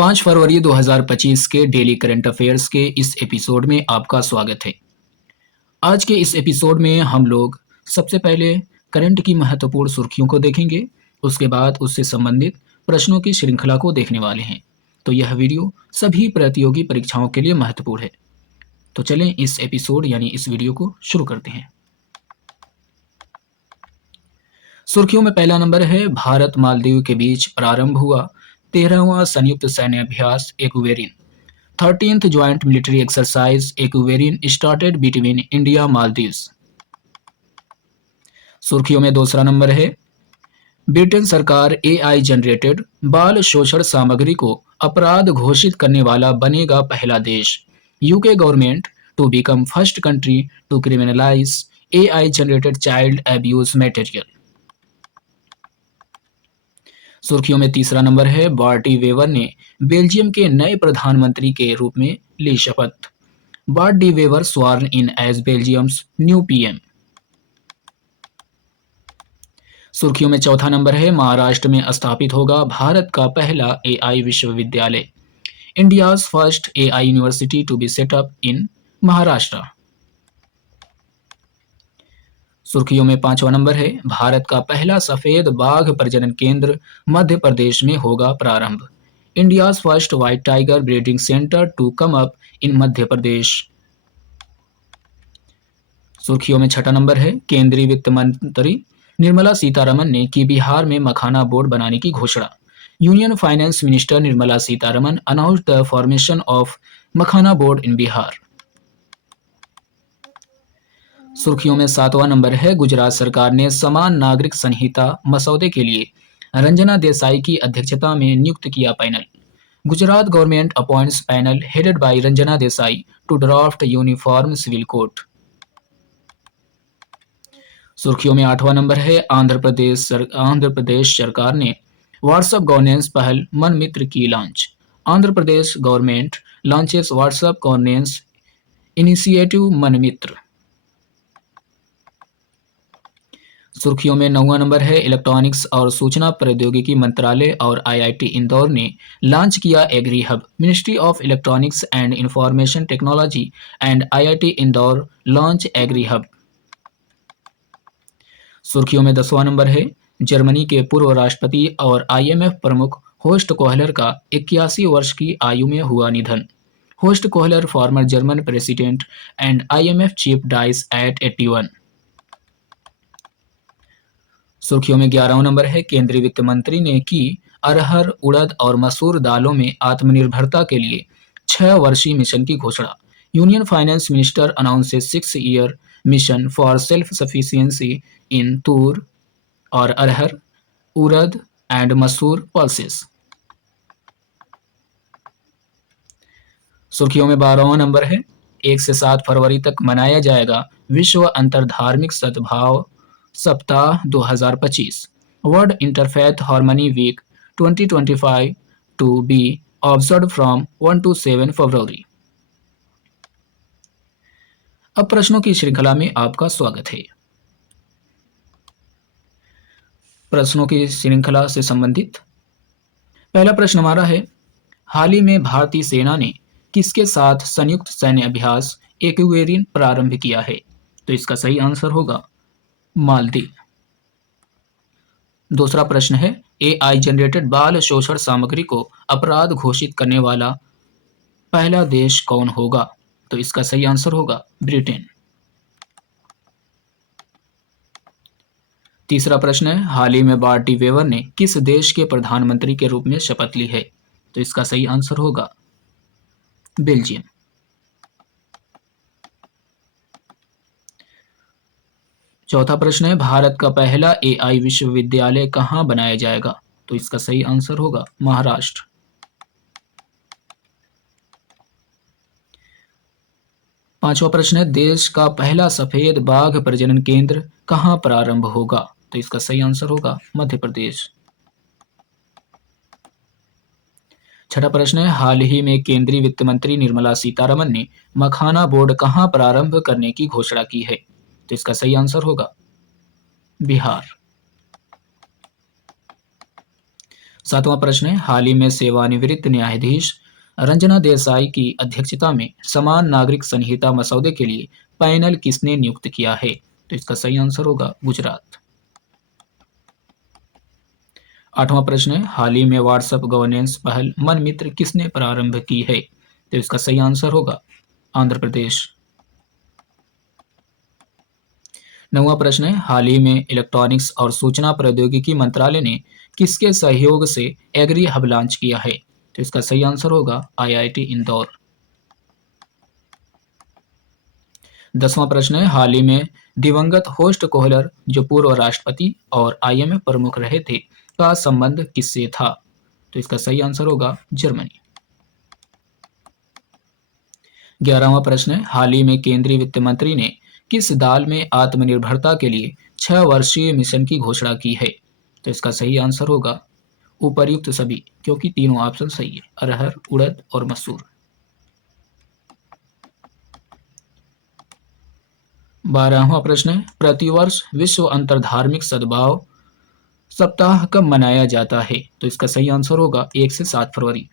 5 फरवरी 2025 के daily current affairs के इस एपिसोड में आपका स्वागत है। आज के इस एपिसोड में हम लोग सबसे पहले करंट की महत्वपूर्ण सुर्खियों को देखेंगे, उसके बाद उससे संबंधित प्रश्नों की श्रृंखला को देखने वाले हैं। तो यह वीडियो सभी प्रतियोगी परीक्षाओं के लिए महत्वपूर्ण है। तो चलें इस एपिसोड यानी इस वीडियो को शुरू करते हैं। सुर्खियों में पहला नंबर है, भारत मालदीव के बीच प्रारंभ हुआ 13वां संयुक्त सैन्य अभ्यास Ekuverin. 13th Joint Military Exercise Equatorial started between India Maldives। सुर्खियों में दूसरा नंबर है, ब्रिटेन सरकार एआई जनरेटेड बाल शोषण सामग्री को अपराध घोषित करने वाला बनेगा पहला देश। UK government to become first country to criminalize AI generated child abuse material. सुर्खियों में तीसरा नंबर है, बार्टी वेवर ने बेल्जियम के नए प्रधानमंत्री के रूप में ली शपथ। बार्ट डी वेवर स्वार्न इन एज बेल्जियम्स न्यू पीएम। सुर्खियों में चौथा नंबर है, महाराष्ट्र में स्थापित होगा भारत का पहला एआई विश्वविद्यालय। India's first AI university to be set up in Maharashtra. सुर्खियों में पांचवा नंबर है, भारत का पहला सफेद बाघ प्रजनन केंद्र मध्य प्रदेश में होगा प्रारंभ। India's first white tiger breeding centre to come up in Madhya Pradesh. सुर्खियों में छठा नंबर है, केंद्रीय वित्त मंत्री निर्मला सीतारमन ने की बिहार में मखाना बोर्ड बनाने की घोषणा। Union finance minister Nirmala Sitharaman announced the formation of makhana board in Bihar. सुर्खियों में सातवां नंबर है, गुजरात सरकार ने समान नागरिक संहिता मसौदे के लिए रंजना देसाई की अध्यक्षता में नियुक्त किया panel. Gujarat government appoints panel headed by Ranjana Desai to draft uniform civil code. सुर्खियों में आठवां नंबर है, आंध्र प्रदेश सरकार ने व्हाट्सएप गवर्नेंस पहल मन मित्र की launch. Andhra Pradesh government launches WhatsApp governance initiative Mana Mitra. सुर्खियों में नौवां नंबर है, इलेक्ट्रॉनिक्स और सूचना प्रौद्योगिकी मंत्रालय और आईआईटी इंदौर ने लॉन्च किया agri hub. Ministry of electronics and information technology and IIT Indore launch agri hub. सुर्खियों में 10वां नंबर है, जर्मनी के पूर्व राष्ट्रपति और आईएमएफ प्रमुख होस्ट कोहलर का 81 वर्ष की आयु में हुआ निधन। Horst Kohler former German president and IMF chief dies at 81। सुर्खियों में 11वां नंबर है, केंद्रीय वित्त मंत्री ने की अरहर उड़द और मसूर दालों में आत्मनिर्भरता के लिए 6 वर्षीय मिशन की घोषणा। Union finance minister announces 6-year mission for self sufficiency in tur or arhar urad and मसूर पल्सेस। सुर्खियों में 12वां नंबर है, 1 से 7 फरवरी तक मनाया जाएगा विश्व अंतर्धार्मिक सद्भाव सप्ताह 2025। World interfaith harmony week 2025 to be observe from 1 to 7 February. अब प्रश्नों की श्रृंखला में आपका स्वागत है। प्रश्नों की श्रृंखला से संबंधित पहला प्रश्न हमारा है, हाल ही में भारतीय सेना ने किसके साथ संयुक्त सैन्य अभ्यास एक्वेरिन प्रारंभ किया है? तो इसका सही आंसर होगा मालदीव। दूसरा प्रश्न है, एआई जनरेटेड बाल शोषण सामग्री को अपराध घोषित करने वाला पहला देश कौन होगा? तो इसका सही आंसर होगा ब्रिटेन। तीसरा प्रश्न है, हाल ही में बार्टी वेवर ने किस देश के प्रधानमंत्री के रूप में शपथ ली है? तो इसका सही आंसर होगा बेल्जियम। चौथा प्रश्न है, भारत का पहला एआई विश्वविद्यालय कहाँ बनाया जाएगा? तो इसका सही आंसर होगा महाराष्ट्र। पांचवा प्रश्न है, देश का पहला सफेद बाघ प्रजनन केंद्र कहाँ प्रारंभ होगा? तो इसका सही आंसर होगा मध्य प्रदेश। छठा प्रश्न है, हाल ही में केंद्रीय वित्त मंत्री निर्मला सीतारमन ने मखाना बोर्ड कहाँ प्रारंभ करने की घोषणा की है? तो इसका सही आंसर होगा बिहार। सातवां प्रश्न है, हाल ही में सेवानिवृत्त न्यायाधीश रंजना देसाई की अध्यक्षता में समान नागरिक संहिता मसौदे के लिए पैनल किसने नियुक्त किया है? तो इसका सही आंसर होगा गुजरात। आठवां प्रश्न है, हाल ही में व्हाट्सएप गवर्नेंस पहल मन मित्र किसने प्रारंभ की है? तो इसका सही आंसर होगा आंध्र प्रदेश। नौवां प्रश्न है, हाल ही में इलेक्ट्रॉनिक्स और सूचना प्रौद्योगिकी मंत्रालय ने किसके सहयोग से एग्री हब लॉन्च किया है? तो इसका सही आंसर होगा आईआईटी इंदौर। 10वां प्रश्न है, हाल ही में दिवंगत होस्ट कोहलर जो पूर्व राष्ट्रपति और आईएमएफ प्रमुख रहे थे का संबंध किससे था? तो इसका सही आंसर होगा जर्मनी। 11वां प्रश्न है, हाल ही में केंद्रीय वित्त मंत्री ने किस दाल में आत्मनिर्भरता के लिए 6 वर्षीय मिशन की घोषणा की है? तो इसका सही आंसर होगा उपर्युक्त सभी, क्योंकि तीनों ऑप्शन सही है, अरहर, उड़द और मसूर। 12वां प्रश्न है, प्रतिवर्ष विश्व अंतर्धार्मिक सद्भाव सप्ताह कब मनाया जाता है? तो इसका सही आंसर होगा 1 से 7 फरवरी।